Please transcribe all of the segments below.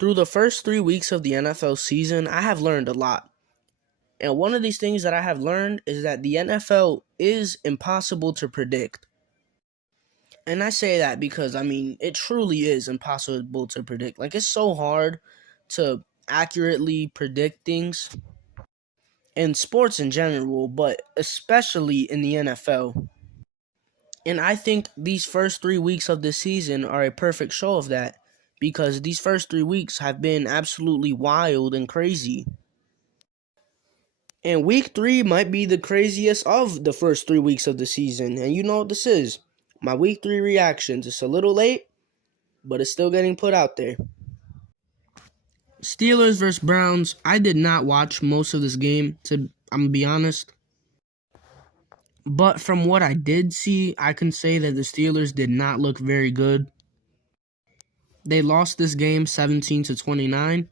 Through the first 3 weeks of the NFL season, I have learned a lot. And one of these things that I have learned is that the NFL is impossible to predict. And I say that because, it truly is impossible to predict. Like, it's so hard to accurately predict things in sports in general, but especially in the NFL. And I think these first 3 weeks of the season are a perfect show of that because these first 3 weeks have been absolutely wild and crazy. And week 3 might be the craziest of the first 3 weeks of the season. And you know what this is. My week 3 reactions. It's a little late, but it's still getting put out there. Steelers versus Browns. I did not watch most of this game, I'm going to be honest. But from what I did see, I can say that the Steelers did not look very good. They lost this game 17-29.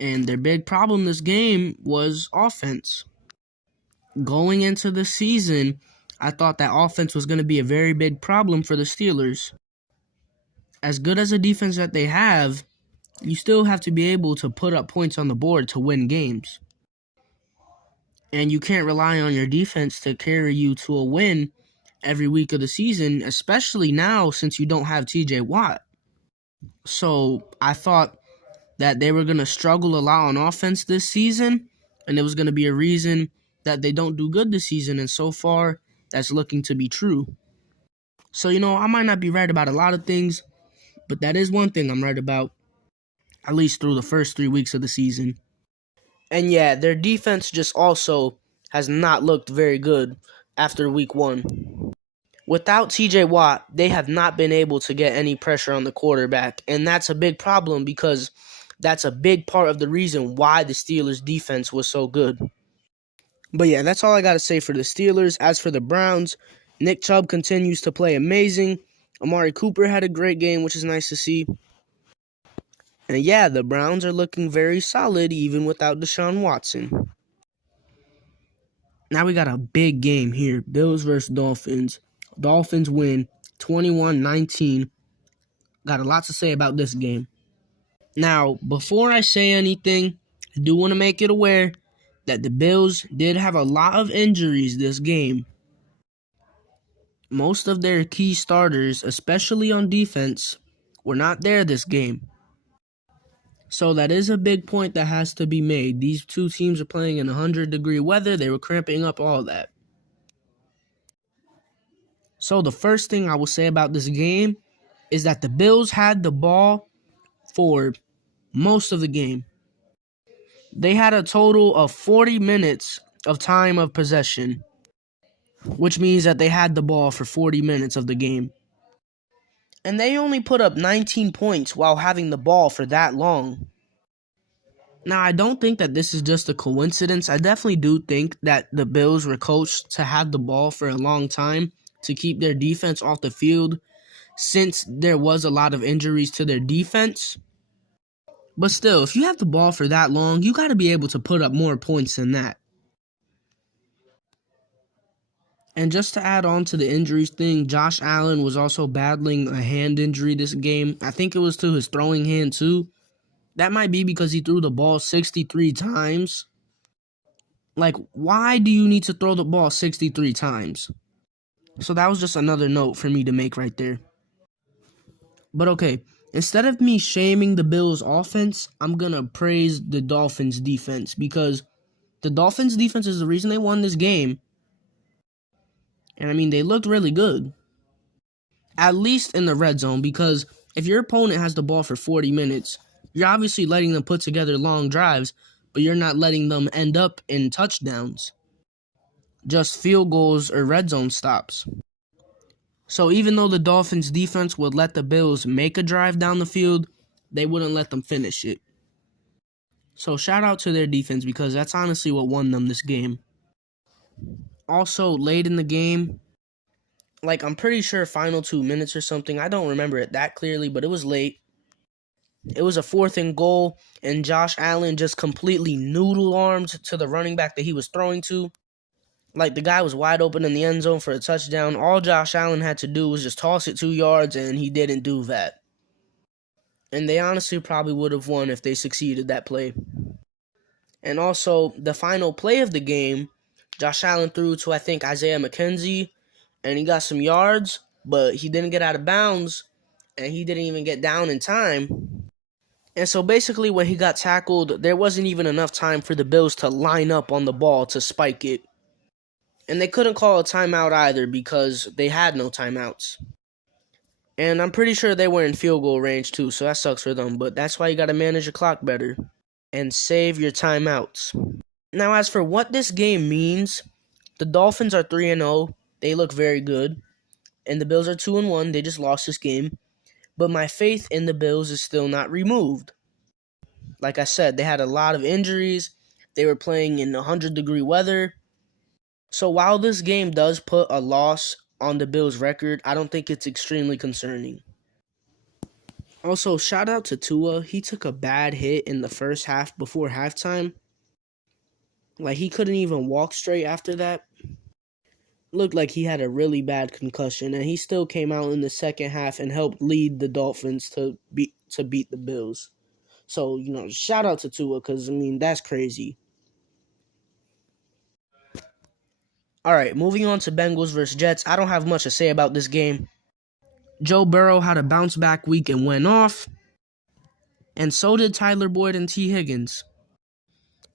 And their big problem this game was offense. Going into the season, I thought that offense was going to be a very big problem for the Steelers. As good as a defense that they have, you still have to be able to put up points on the board to win games. And you can't rely on your defense to carry you to a win every week of the season, especially now since you don't have TJ Watt. So I thought that they were going to struggle a lot on offense this season, and it was going to be a reason that they don't do good this season, and so far, that's looking to be true. So, I might not be right about a lot of things, but that is one thing I'm right about, at least through the first 3 weeks of the season. And yeah, their defense just also has not looked very good after week 1. Without TJ Watt, they have not been able to get any pressure on the quarterback, and that's a big problem because that's a big part of the reason why the Steelers' defense was so good. But yeah, that's all I got to say for the Steelers. As for the Browns, Nick Chubb continues to play amazing. Amari Cooper had a great game, which is nice to see. And yeah, the Browns are looking very solid even without Deshaun Watson. Now we got a big game here. Bills versus Dolphins. Dolphins win 21-19. Got a lot to say about this game. Now, before I say anything, I do want to make it aware that the Bills did have a lot of injuries this game. Most of their key starters, especially on defense, were not there this game. So that is a big point that has to be made. These two teams are playing in 100-degree weather. They were cramping up, all that. So the first thing I will say about this game is that the Bills had the ball for most of the game. They had a total of 40 minutes of time of possession, which means that they had the ball for 40 minutes of the game. And they only put up 19 points while having the ball for that long. Now, I don't think that this is just a coincidence. I definitely do think that the Bills were coached to have the ball for a long time to keep their defense off the field since there was a lot of injuries to their defense. But still, if you have the ball for that long, you got to be able to put up more points than that. And just to add on to the injuries thing, Josh Allen was also battling a hand injury this game. I think it was to his throwing hand too. That might be because he threw the ball 63 times. Like, why do you need to throw the ball 63 times? So that was just another note for me to make right there. But okay, instead of me shaming the Bills' offense, I'm going to praise the Dolphins' defense because the Dolphins' defense is the reason they won this game. And they looked really good. At least in the red zone, because if your opponent has the ball for 40 minutes, you're obviously letting them put together long drives, but you're not letting them end up in touchdowns. Just field goals or red zone stops. So even though the Dolphins' defense would let the Bills make a drive down the field, they wouldn't let them finish it. So shout out to their defense because that's honestly what won them this game. Also, late in the game, I'm pretty sure final 2 minutes or something. I don't remember it that clearly, but it was late. It was a 4th and goal, and Josh Allen just completely noodle-armed to the running back that he was throwing to. The guy was wide open in the end zone for a touchdown. All Josh Allen had to do was just toss it 2 yards, and he didn't do that. And they honestly probably would have won if they succeeded that play. And also, the final play of the game, Josh Allen threw to, I think, Isaiah McKenzie, and he got some yards, but he didn't get out of bounds, and he didn't even get down in time. And so basically when he got tackled, there wasn't even enough time for the Bills to line up on the ball to spike it. And they couldn't call a timeout either because they had no timeouts. And I'm pretty sure they were in field goal range too, so that sucks for them. But that's why you got to manage your clock better and save your timeouts. Now, as for what this game means, the Dolphins are 3-0. They look very good. And the Bills are 2-1. They just lost this game. But my faith in the Bills is still not removed. Like I said, they had a lot of injuries. They were playing in 100-degree weather. So while this game does put a loss on the Bills' record, I don't think it's extremely concerning. Also, shout out to Tua. He took a bad hit in the first half before halftime. Like, he couldn't even walk straight after that. Looked like he had a really bad concussion, and he still came out in the second half and helped lead the Dolphins to beat the Bills. So, shout out to Tua because, that's crazy. All right, moving on to Bengals versus Jets. I don't have much to say about this game. Joe Burrow had a bounce-back week and went off, and so did Tyler Boyd and T. Higgins.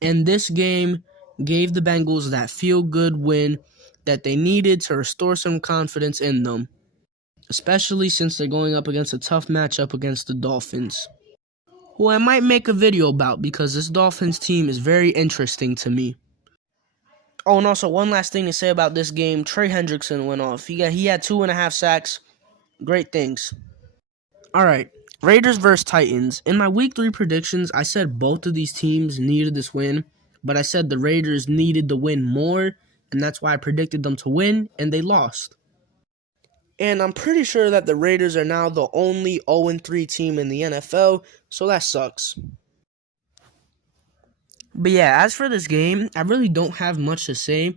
And this game gave the Bengals that feel-good win that they needed to restore some confidence in them, especially since they're going up against a tough matchup against the Dolphins, who I might make a video about because this Dolphins team is very interesting to me. Oh, and also one last thing to say about this game, Trey Hendrickson went off. He had 2.5 sacks. Great things. All right, Raiders versus Titans. In my Week 3 predictions, I said both of these teams needed this win, but I said the Raiders needed the win more, and that's why I predicted them to win, and they lost. And I'm pretty sure that the Raiders are now the only 0-3 team in the NFL, so that sucks. But yeah, as for this game, I really don't have much to say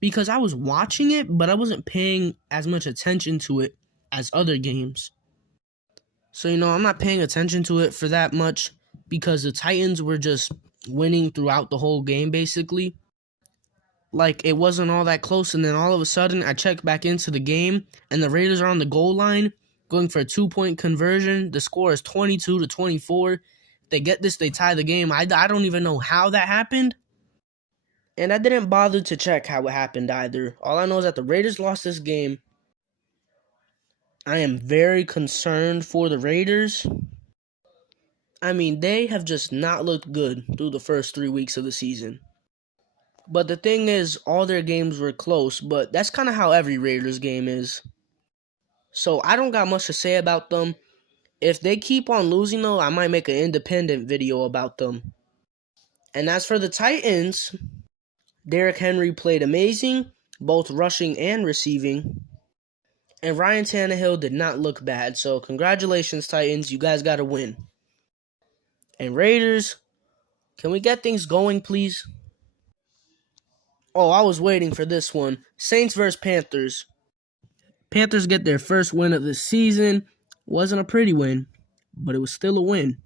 because I was watching it, but I wasn't paying as much attention to it as other games. So, I'm not paying attention to it for that much because the Titans were just winning throughout the whole game, basically. Like, it wasn't all that close, and then all of a sudden, I checked back into the game, and the Raiders are on the goal line, going for a 2-point conversion. The score is 22-24. They get this, they tie the game. I don't even know how that happened. And I didn't bother to check how it happened either. All I know is that the Raiders lost this game. I am very concerned for the Raiders. They have just not looked good through the first 3 weeks of the season. But the thing is, all their games were close, but that's kind of how every Raiders game is. So I don't got much to say about them. If they keep on losing, though, I might make an independent video about them. And as for the Titans, Derrick Henry played amazing, both rushing and receiving. And Ryan Tannehill did not look bad. So congratulations, Titans. You guys got to win. And Raiders, can we get things going, please? Oh, I was waiting for this one. Saints versus Panthers. Panthers get their first win of the season. Wasn't a pretty win, but it was still a win.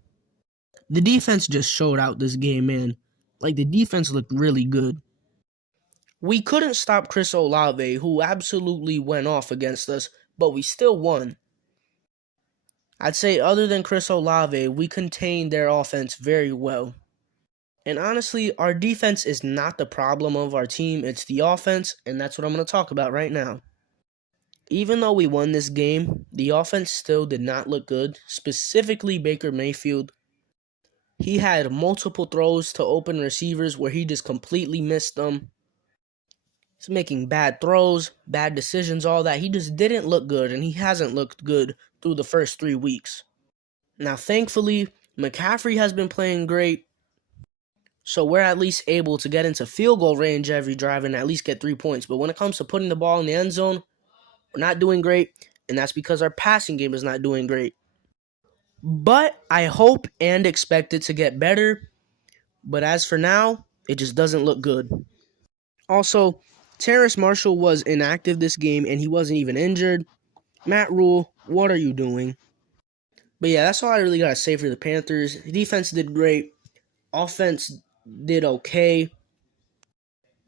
The defense just showed out this game, man. Like, the defense looked really good. We couldn't stop Chris Olave, who absolutely went off against us, but we still won. I'd say other than Chris Olave, we contained their offense very well. And honestly, our defense is not the problem of our team, it's the offense, and that's what I'm going to talk about right now. Even though we won this game, the offense still did not look good, specifically Baker Mayfield. He had multiple throws to open receivers where he just completely missed them. He's making bad throws, bad decisions, all that. He just didn't look good, and he hasn't looked good through the first 3 weeks. Now, thankfully, McCaffrey has been playing great, so we're at least able to get into field goal range every drive and at least get 3 points. But when it comes to putting the ball in the end zone, we're not doing great, and that's because our passing game is not doing great. But I hope and expect it to get better. But as for now, it just doesn't look good. Also, Terrace Marshall was inactive this game, and he wasn't even injured. Matt Rule, what are you doing? But yeah, that's all I really got to say for the Panthers. Defense did great. Offense did okay.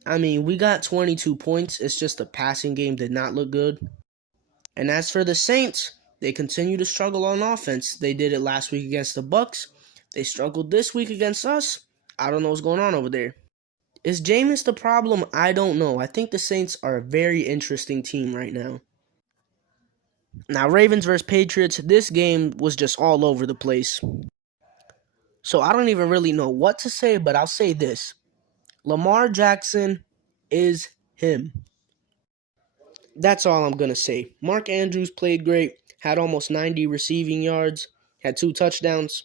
I mean, we got 22 points. It's just the passing game did not look good. And as for the Saints, they continue to struggle on offense. They did it last week against the Bucs. They struggled this week against us. I don't know what's going on over there. Is Jameis the problem? I don't know. I think the Saints are a very interesting team right now. Now, Ravens versus Patriots, this game was just all over the place. So I don't even really know what to say, but I'll say this. Lamar Jackson is him. That's all I'm going to say. Mark Andrews played great, had almost 90 receiving yards, had 2 touchdowns.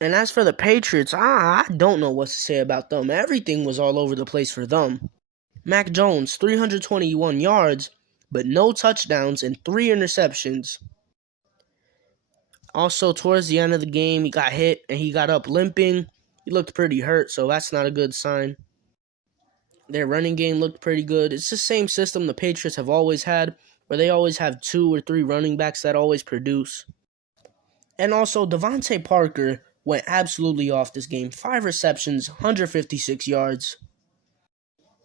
And as for the Patriots, I don't know what to say about them. Everything was all over the place for them. Mac Jones, 321 yards, but no touchdowns and 3 interceptions. Also, towards the end of the game, he got hit and he got up limping. He looked pretty hurt, so that's not a good sign. Their running game looked pretty good. It's the same system the Patriots have always had, where they always have 2 or 3 running backs that always produce. And also, Devontae Parker went absolutely off this game. 5 receptions, 156 yards.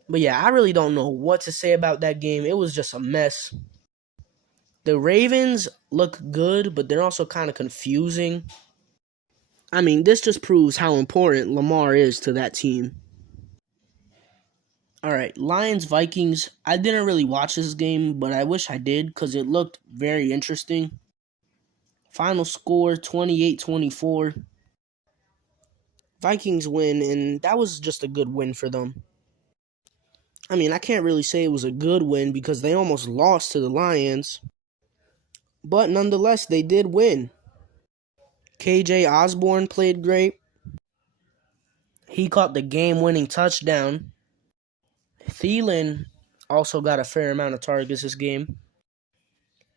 But yeah, I really don't know what to say about that game. It was just a mess. The Ravens look good, but they're also kind of confusing. I mean, this just proves how important Lamar is to that team. All right, Lions-Vikings. I didn't really watch this game, but I wish I did because it looked very interesting. Final score, 28-24. Vikings win, and that was just a good win for them. I mean, I can't really say it was a good win because they almost lost to the Lions. But nonetheless, they did win. KJ Osborne played great. He caught the game-winning touchdown. Thielen also got a fair amount of targets this game.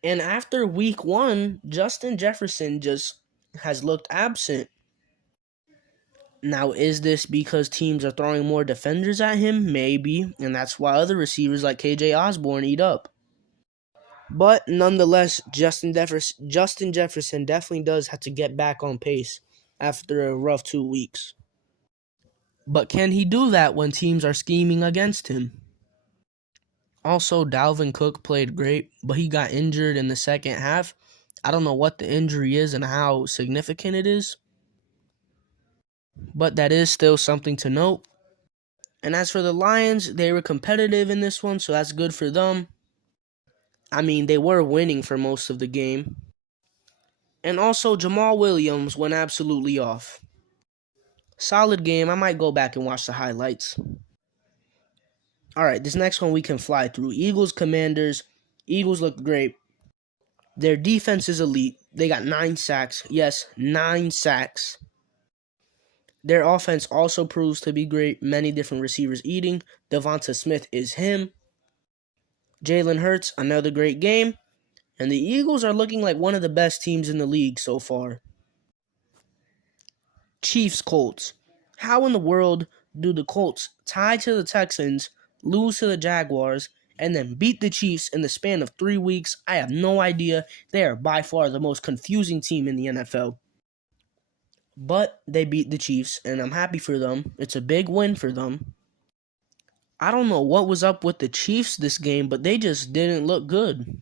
And after week 1, Justin Jefferson just has looked absent. Now, is this because teams are throwing more defenders at him? Maybe. And that's why other receivers like KJ Osborne eat up. But nonetheless, Justin Jefferson definitely does have to get back on pace after a rough 2 weeks. But can he do that when teams are scheming against him? Also, Dalvin Cook played great, but he got injured in the second half. I don't know what the injury is and how significant it is, but that is still something to note. And as for the Lions, they were competitive in this one, so that's good for them. I mean, they were winning for most of the game. And also, Jamal Williams went absolutely off. Solid game. I might go back and watch the highlights. All right, this next one we can fly through. Eagles, Commanders. Eagles looked great. Their defense is elite. They got 9 sacks. Yes, 9 sacks. Their offense also proves to be great. Many different receivers eating. Devonta Smith is him. Jalen Hurts, another great game. And the Eagles are looking like one of the best teams in the league so far. Chiefs, Colts. How in the world do the Colts tie to the Texans, lose to the Jaguars, and then beat the Chiefs in the span of 3 weeks? I have no idea. They are by far the most confusing team in the NFL. But they beat the Chiefs, and I'm happy for them. It's a big win for them. I don't know what was up with the Chiefs this game, but they just didn't look good.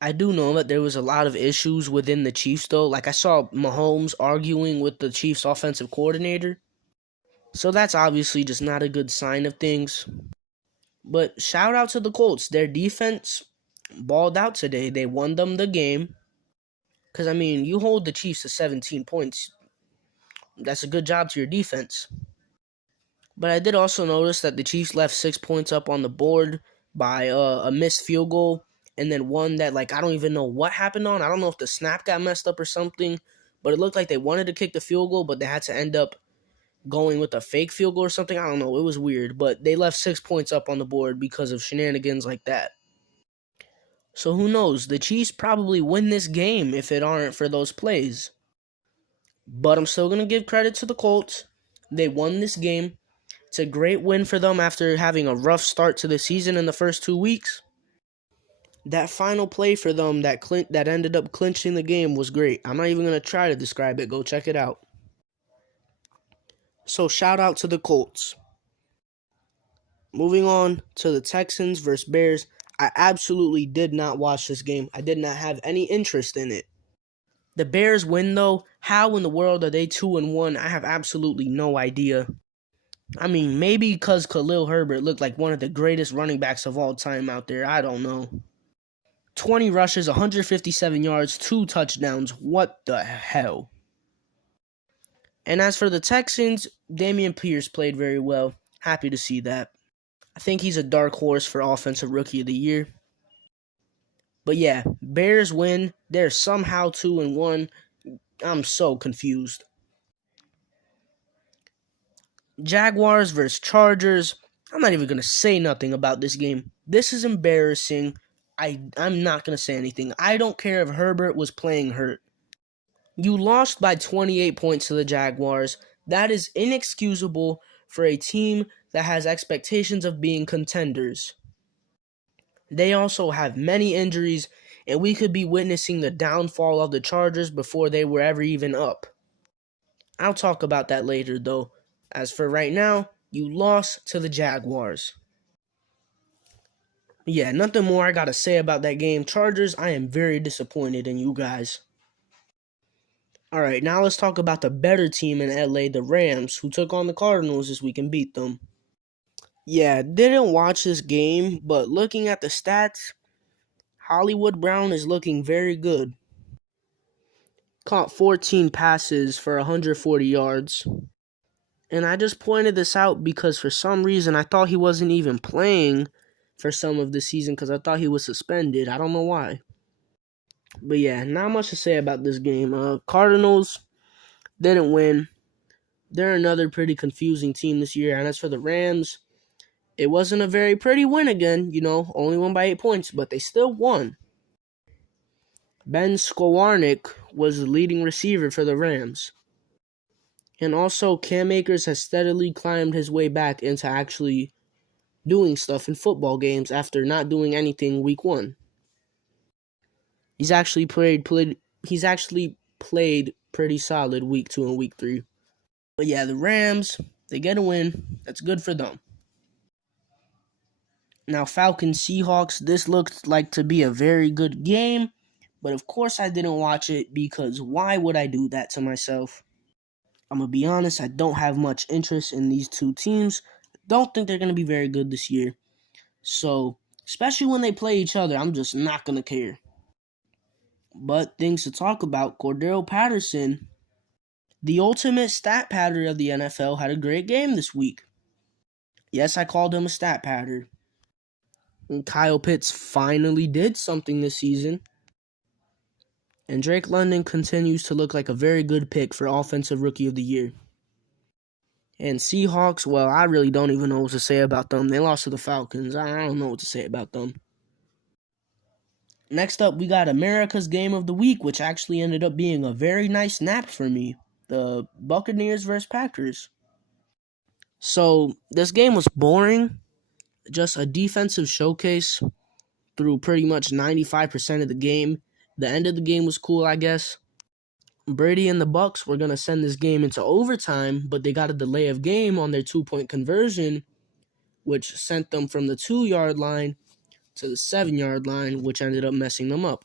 I do know that there was a lot of issues within the Chiefs, though. Like, I saw Mahomes arguing with the Chiefs' offensive coordinator. So that's obviously just not a good sign of things. But shout out to the Colts. Their defense balled out today. They won them the game. Because, I mean, you hold the Chiefs to 17 points. That's a good job to your defense. But I did also notice that the Chiefs left 6 points up on the board by a missed field goal. And then one that, like, I don't even know what happened on. I don't know if the snap got messed up or something. But it looked like they wanted to kick the field goal, but they had to end up going with a fake field goal or something. I don't know. It was weird. But they left 6 points up on the board because of shenanigans like that. So who knows? The Chiefs probably win this game if it aren't for those plays. But I'm still going to give credit to the Colts. They won this game. It's a great win for them after having a rough start to the season in the first 2 weeks. That final play for them that ended up clinching the game was great. I'm not even going to try to describe it. Go check it out. So shout out to the Colts. Moving on to the Texans versus Bears. I absolutely did not watch this game. I did not have any interest in it. The Bears win though. How in the world are they 2-1? I have absolutely no idea. I mean, maybe because Khalil Herbert looked like one of the greatest running backs of all time out there. I don't know. 20 rushes, 157 yards, 2 touchdowns. What the hell? And as for the Texans, Dameon Pierce played very well. Happy to see that. I think he's a dark horse for Offensive Rookie of the Year. But yeah, Bears win. They're somehow 2-1. I'm so confused. Jaguars versus Chargers. I'm not even going to say nothing about this game. This is embarrassing. I'm not going to say anything. I don't care if Herbert was playing hurt. You lost by 28 points to the Jaguars. That is inexcusable for a team that has expectations of being contenders. They also have many injuries, and we could be witnessing the downfall of the Chargers before they were ever even up. I'll talk about that later, though. As for right now, you lost to the Jaguars. Yeah, nothing more I gotta say about that game. Chargers, I am very disappointed in you guys. Alright, now let's talk about the better team in LA, the Rams, who took on the Cardinals this week and beat them. Yeah, didn't watch this game, but looking at the stats, Hollywood Brown is looking very good. Caught 14 passes for 140 yards. And I just pointed this out because for some reason I thought he wasn't even playing for some of the season because I thought he was suspended. I don't know why. But yeah, not much to say about this game. Cardinals didn't win. They're another pretty confusing team this year. And as for the Rams, it wasn't a very pretty win again. Only won by 8 points, but they still won. Ben Skowronek was the leading receiver for the Rams. And also, Cam Akers has steadily climbed his way back into actually doing stuff in football games after not doing anything week 1. He's actually played pretty solid week 2 and week 3. But yeah, the Rams, they get a win. That's good for them. Now, Falcons Seahawks, this looked like to be a very good game. But of course I didn't watch it because why would I do that to myself? I'm going to be honest, I don't have much interest in these two teams. I don't think they're going to be very good this year. So, especially when they play each other, I'm just not going to care. But things to talk about, Cordero Patterson, the ultimate stat patter of the NFL, had a great game this week. Yes, I called him a stat patter. And Kyle Pitts finally did something this season. And Drake London continues to look like a very good pick for Offensive Rookie of the Year. And Seahawks, well, I really don't even know what to say about them. They lost to the Falcons. I don't know what to say about them. Next up, we got America's Game of the Week, which actually ended up being a very nice nap for me. The Buccaneers versus Packers. So, this game was boring. Just a defensive showcase through pretty much 95% of the game. The end of the game was cool, I guess. Brady and the Bucs were going to send this game into overtime, but they got a delay of game on their 2-point conversion, which sent them from the 2-yard line to the 7-yard line, which ended up messing them up.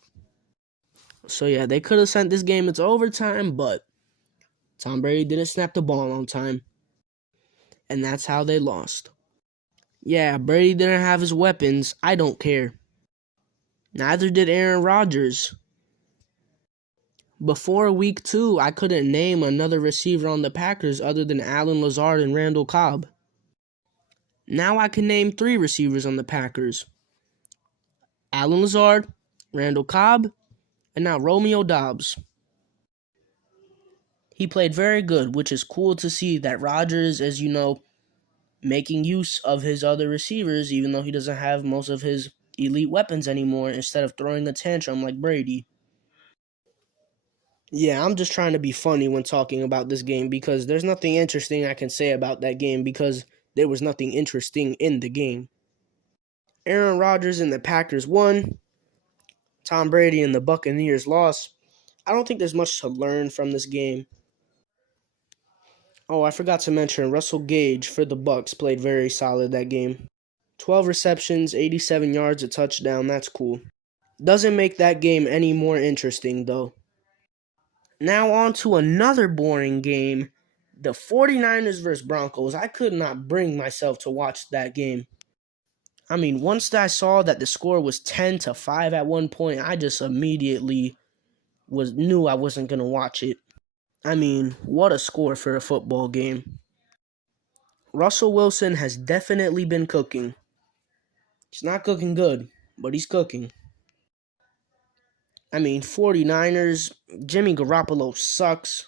So yeah, they could have sent this game into overtime, but Tom Brady didn't snap the ball on time. And that's how they lost. Yeah, Brady didn't have his weapons. I don't care. Neither did Aaron Rodgers. Before week 2, I couldn't name another receiver on the Packers other than Allen Lazard and Randall Cobb. Now I can name 3 receivers on the Packers. Allen Lazard, Randall Cobb, and now Romeo Doubs. He played very good, which is cool to see that Rodgers is, making use of his other receivers, even though he doesn't have most of his elite weapons anymore, instead of throwing a tantrum like Brady. Yeah, I'm just trying to be funny when talking about this game because there's nothing interesting I can say about that game because there was nothing interesting in the game. Aaron Rodgers and the Packers won. Tom Brady and the Buccaneers lost. I don't think there's much to learn from this game. Oh, I forgot to mention Russell Gage for the Bucks played very solid that game. 12 receptions, 87 yards, a touchdown. That's cool. Doesn't make that game any more interesting, though. Now on to another boring game. The 49ers versus Broncos. I could not bring myself to watch that game. I mean, once I saw that the score was 10-5 at one point, I just immediately knew I wasn't going to watch it. I mean, what a score for a football game. Russell Wilson has definitely been cooking. He's not cooking good, but he's cooking. I mean, 49ers, Jimmy Garoppolo sucks.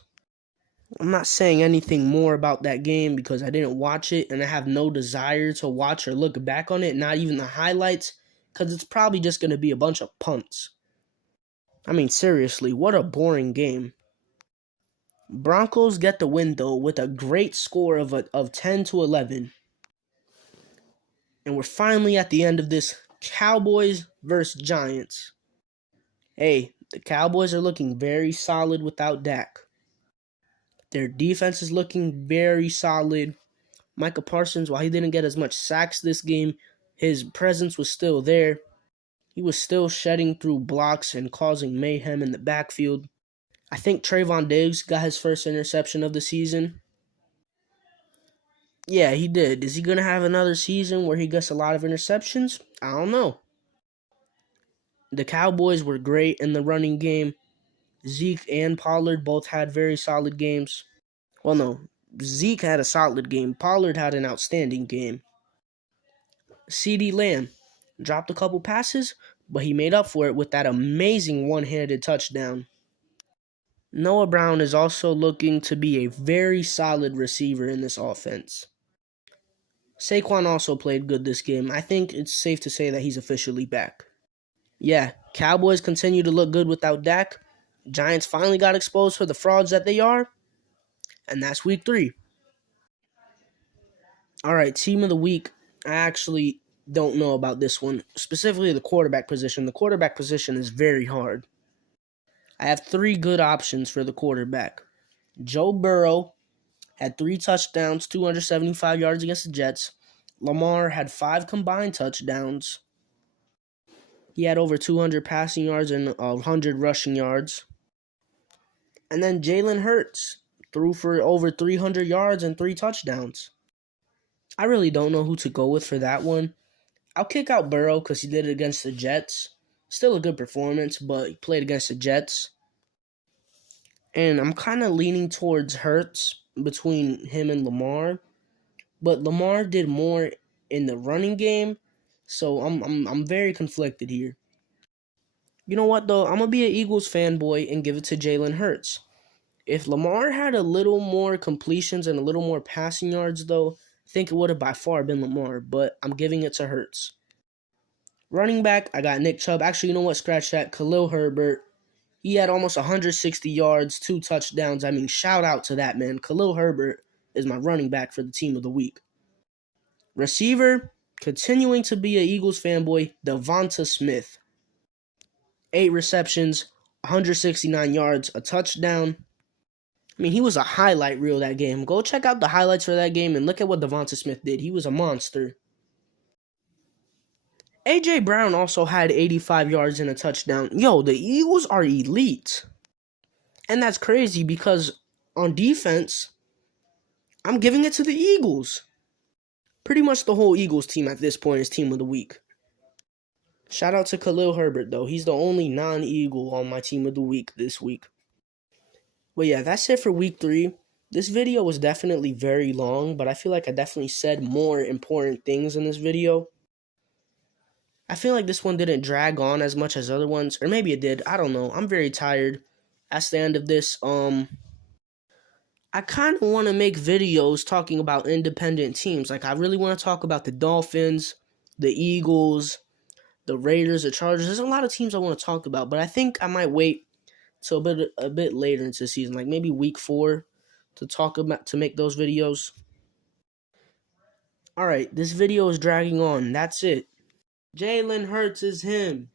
I'm not saying anything more about that game because I didn't watch it and I have no desire to watch or look back on it, not even the highlights, because it's probably just going to be a bunch of punts. I mean, seriously, what a boring game. Broncos get the win, though, with a great score of 10-11. And we're finally at the end of this Cowboys versus Giants. Hey, the Cowboys are looking very solid without Dak. Their defense is looking very solid. Micah Parsons, while he didn't get as much sacks this game, his presence was still there. He was still shedding through blocks and causing mayhem in the backfield. I think Trayvon Diggs got his first interception of the season. Yeah, he did. Is he going to have another season where he gets a lot of interceptions? I don't know. The Cowboys were great in the running game. Zeke and Pollard both had very solid games. Well, no. Zeke had a solid game. Pollard had an outstanding game. CeeDee Lamb dropped a couple passes, but he made up for it with that amazing one-handed touchdown. Noah Brown is also looking to be a very solid receiver in this offense. Saquon also played good this game. I think it's safe to say that he's officially back. Yeah, Cowboys continue to look good without Dak. Giants finally got exposed for the frauds that they are. And that's week 3. All right, team of the week. I actually don't know about this one. Specifically the quarterback position. The quarterback position is very hard. I have 3 good options for the quarterback. Joe Burrow had 3 touchdowns, 275 yards against the Jets. Lamar had 5 combined touchdowns. He had over 200 passing yards and 100 rushing yards. And then Jalen Hurts threw for over 300 yards and 3 touchdowns. I really don't know who to go with for that one. I'll kick out Burrow because he did it against the Jets. Still a good performance, but he played against the Jets. And I'm kind of leaning towards Hurts between him and Lamar. But Lamar did more in the running game, so I'm very conflicted here. You know what, though? I'm going to be an Eagles fanboy and give it to Jalen Hurts. If Lamar had a little more completions and a little more passing yards, though, I think it would have by far been Lamar, but I'm giving it to Hurts. Running back, I got Nick Chubb. Actually, you know what? Scratch that. Khalil Herbert. He had almost 160 yards, 2 touchdowns. I mean, shout out to that, man. Khalil Herbert is my running back for the team of the week. Receiver, continuing to be an Eagles fanboy, Devonta Smith. 8 receptions, 169 yards, a touchdown. I mean, he was a highlight reel that game. Go check out the highlights for that game and look at what Devonta Smith did. He was a monster. A.J. Brown also had 85 yards and a touchdown. Yo, the Eagles are elite. And that's crazy because on defense, I'm giving it to the Eagles. Pretty much the whole Eagles team at this point is team of the week. Shout out to Khalil Herbert, though. He's the only non-Eagle on my team of the week this week. But yeah, that's it for week 3. This video was definitely very long, but I feel like I definitely said more important things in this video. I feel like this one didn't drag on as much as other ones, or maybe it did. I don't know. I'm very tired. That's the end of this. I kind of want to make videos talking about independent teams. Like, I really want to talk about the Dolphins, the Eagles, the Raiders, the Chargers. There's a lot of teams I want to talk about, but I think I might wait till a bit later into the season, like maybe week 4, to make those videos. All right, this video is dragging on. That's it. Jalen Hurts is him.